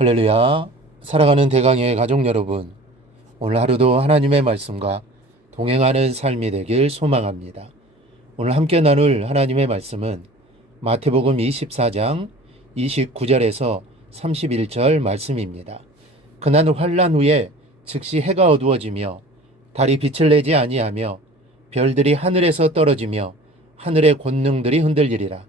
할렐루야. 살아가는 대강의 가족 여러분, 오늘 하루도 하나님의 말씀과 동행하는 삶이 되길 소망합니다. 오늘 함께 나눌 하나님의 말씀은 마태복음 24장 29절에서 31절 말씀입니다. 그날 환란 후에 즉시 해가 어두워지며 달이 빛을 내지 아니하며 별들이 하늘에서 떨어지며 하늘의 권능들이 흔들리리라.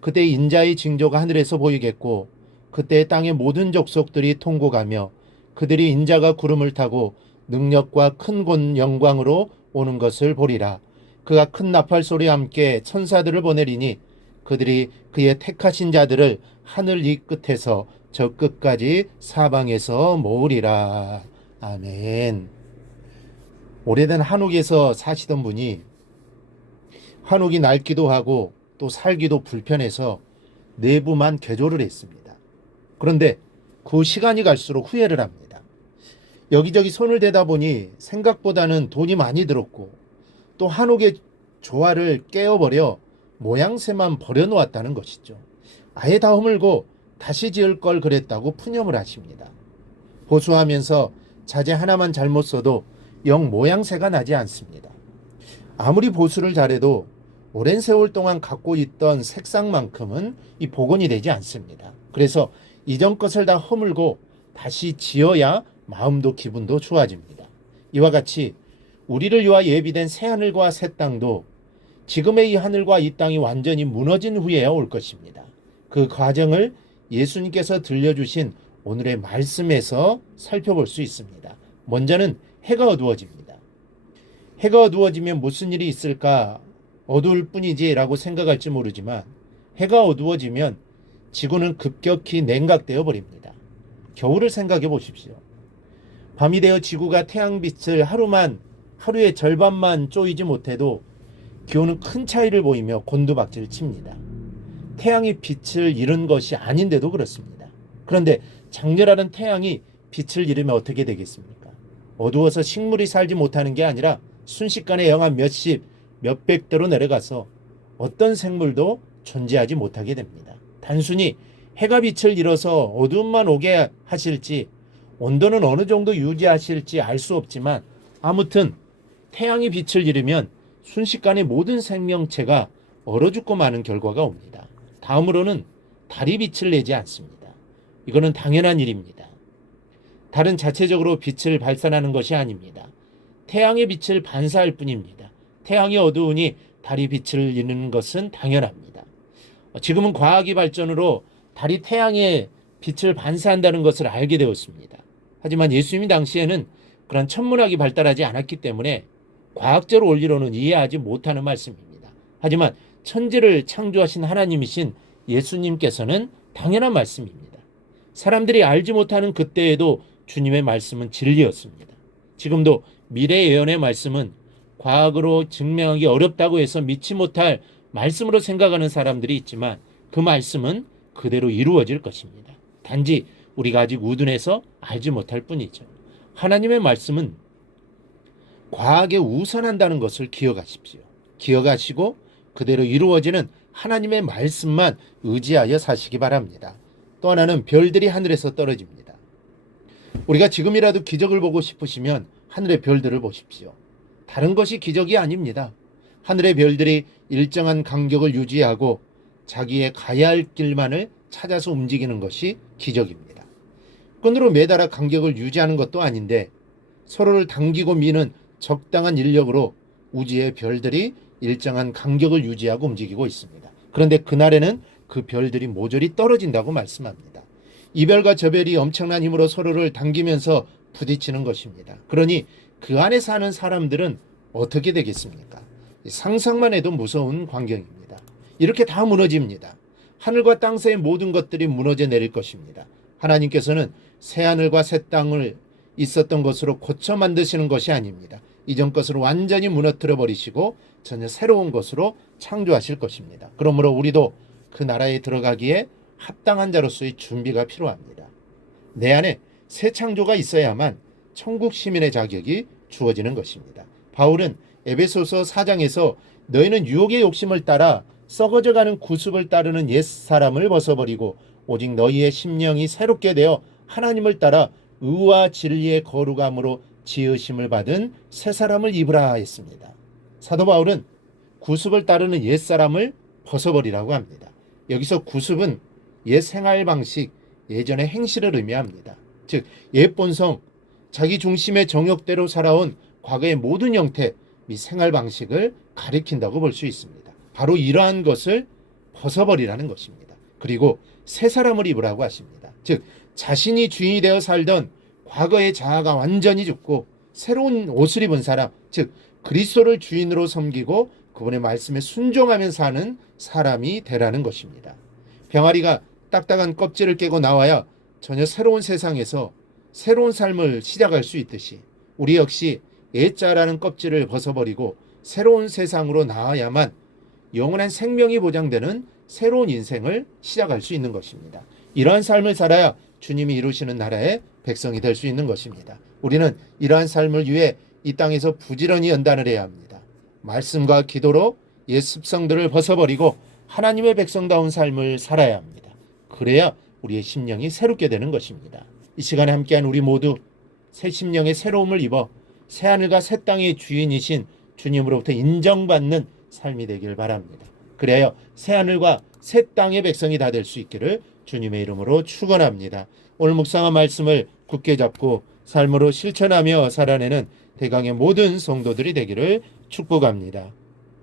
그때 인자의 징조가 하늘에서 보이겠고 그때 땅의 모든 족속들이 통곡하며 그들이 인자가 구름을 타고 능력과 큰 영광으로 오는 것을 보리라. 그가 큰 나팔 소리와 함께 천사들을 보내리니 그들이 그의 택하신 자들을 하늘 이 끝에서 저 끝까지 사방에서 모으리라. 아멘. 오래된 한옥에서 사시던 분이 한옥이 낡기도 하고 또 살기도 불편해서 내부만 개조를 했습니다. 그런데 그 시간이 갈수록 후회를 합니다. 여기저기 손을 대다 보니 생각보다는 돈이 많이 들었고 또 한옥의 조화를 깨어버려 모양새만 버려놓았다는 것이죠. 아예 다 허물고 다시 지을 걸 그랬다고 푸념을 하십니다. 보수하면서 자재 하나만 잘못 써도 영 모양새가 나지 않습니다. 아무리 보수를 잘해도 오랜 세월 동안 갖고 있던 색상만큼은 이 복원이 되지 않습니다. 그래서 이전 것을 다 허물고 다시 지어야 마음도 기분도 좋아집니다. 이와 같이 우리를 위하여 예비된 새 하늘과 새 땅도 지금의 이 하늘과 이 땅이 완전히 무너진 후에야 올 것입니다. 그 과정을 예수님께서 들려주신 오늘의 말씀에서 살펴볼 수 있습니다. 먼저는 해가 어두워집니다. 해가 어두워지면 무슨 일이 있을까? 어두울 뿐이지 라고 생각할지 모르지만 해가 어두워지면 지구는 급격히 냉각되어 버립니다. 겨울을 생각해 보십시오. 밤이 되어 지구가 태양빛을 하루의 절반만 쪼이지 못해도 기온은 큰 차이를 보이며 곤두박질 칩니다. 태양이 빛을 잃은 것이 아닌데도 그렇습니다. 그런데 장렬하는 태양이 빛을 잃으면 어떻게 되겠습니까? 어두워서 식물이 살지 못하는 게 아니라 순식간에 영하 몇십, 몇백도로 내려가서 어떤 생물도 존재하지 못하게 됩니다. 단순히 해가 빛을 잃어서 어두움만 오게 하실지 온도는 어느 정도 유지하실지 알 수 없지만 아무튼 태양이 빛을 잃으면 순식간에 모든 생명체가 얼어 죽고 마는 결과가 옵니다. 다음으로는 달이 빛을 내지 않습니다. 이거는 당연한 일입니다. 달은 자체적으로 빛을 발산하는 것이 아닙니다. 태양의 빛을 반사할 뿐입니다. 태양이 어두우니 달이 빛을 잃는 것은 당연합니다. 지금은 과학의 발전으로 달이 태양의 빛을 반사한다는 것을 알게 되었습니다. 하지만 예수님 당시에는 그런 천문학이 발달하지 않았기 때문에 과학적 원리로는 이해하지 못하는 말씀입니다. 하지만 천지를 창조하신 하나님이신 예수님께서는 당연한 말씀입니다. 사람들이 알지 못하는 그때에도 주님의 말씀은 진리였습니다. 지금도 미래 예언의 말씀은 과학으로 증명하기 어렵다고 해서 믿지 못할 말씀으로 생각하는 사람들이 있지만 그 말씀은 그대로 이루어질 것입니다. 단지 우리가 아직 우둔해서 알지 못할 뿐이죠. 하나님의 말씀은 과학에 우선한다는 것을 기억하십시오. 기억하시고 그대로 이루어지는 하나님의 말씀만 의지하여 사시기 바랍니다. 또 하나는 별들이 하늘에서 떨어집니다. 우리가 지금이라도 기적을 보고 싶으시면 하늘의 별들을 보십시오. 다른 것이 기적이 아닙니다. 하늘의 별들이 일정한 간격을 유지하고 자기의 가야 할 길만을 찾아서 움직이는 것이 기적입니다. 끈으로 매달아 간격을 유지하는 것도 아닌데 서로를 당기고 미는 적당한 인력으로 우주의 별들이 일정한 간격을 유지하고 움직이고 있습니다. 그런데 그날에는 그 별들이 모조리 떨어진다고 말씀합니다. 이 별과 저 별이 엄청난 힘으로 서로를 당기면서 부딪히는 것입니다. 그러니 그 안에 사는 사람들은 어떻게 되겠습니까? 상상만 해도 무서운 광경입니다. 이렇게 다 무너집니다. 하늘과 땅 사이의 모든 것들이 무너져 내릴 것입니다. 하나님께서는 새 하늘과 새 땅을 있었던 것으로 고쳐 만드시는 것이 아닙니다. 이전 것을 완전히 무너뜨려 버리시고 전혀 새로운 것으로 창조하실 것입니다. 그러므로 우리도 그 나라에 들어가기에 합당한 자로서의 준비가 필요합니다. 내 안에 새 창조가 있어야만 천국 시민의 자격이 주어지는 것입니다. 바울은 에베소서 4장에서 너희는 유혹의 욕심을 따라 썩어져가는 구습을 따르는 옛사람을 벗어버리고 오직 너희의 심령이 새롭게 되어 하나님을 따라 의와 진리의 거룩함으로 지으심을 받은 새 사람을 입으라 했습니다. 사도 바울은 구습을 따르는 옛사람을 벗어버리라고 합니다. 여기서 구습은 옛 생활 방식, 예전의 행실을 의미합니다. 즉, 옛 본성, 자기 중심의 정욕대로 살아온 과거의 모든 형태 및 생활 방식을 가리킨다고 볼 수 있습니다. 바로 이러한 것을 벗어버리라는 것입니다. 그리고 새 사람을 입으라고 하십니다. 즉, 자신이 주인이 되어 살던 과거의 자아가 완전히 죽고 새로운 옷을 입은 사람, 즉 그리스도를 주인으로 섬기고 그분의 말씀에 순종하며 사는 사람이 되라는 것입니다. 병아리가 딱딱한 껍질을 깨고 나와야 전혀 새로운 세상에서 새로운 삶을 시작할 수 있듯이 우리 역시 옛자라는 껍질을 벗어버리고 새로운 세상으로 나아야만 영원한 생명이 보장되는 새로운 인생을 시작할 수 있는 것입니다. 이러한 삶을 살아야 주님이 이루시는 나라의 백성이 될 수 있는 것입니다. 우리는 이러한 삶을 위해 이 땅에서 부지런히 연단을 해야 합니다. 말씀과 기도로 옛 습성들을 벗어버리고 하나님의 백성다운 삶을 살아야 합니다. 그래야 우리의 심령이 새롭게 되는 것입니다. 이 시간에 함께한 우리 모두 새 심령의 새로움을 입어 새하늘과 새 땅의 주인이신 주님으로부터 인정받는 삶이 되길 바랍니다. 그래야 새하늘과 새 땅의 백성이 다 될 수 있기를 주님의 이름으로 축원합니다. 오늘 묵상한 말씀을 굳게 잡고 삶으로 실천하며 살아내는 대강의 모든 성도들이 되기를 축복합니다.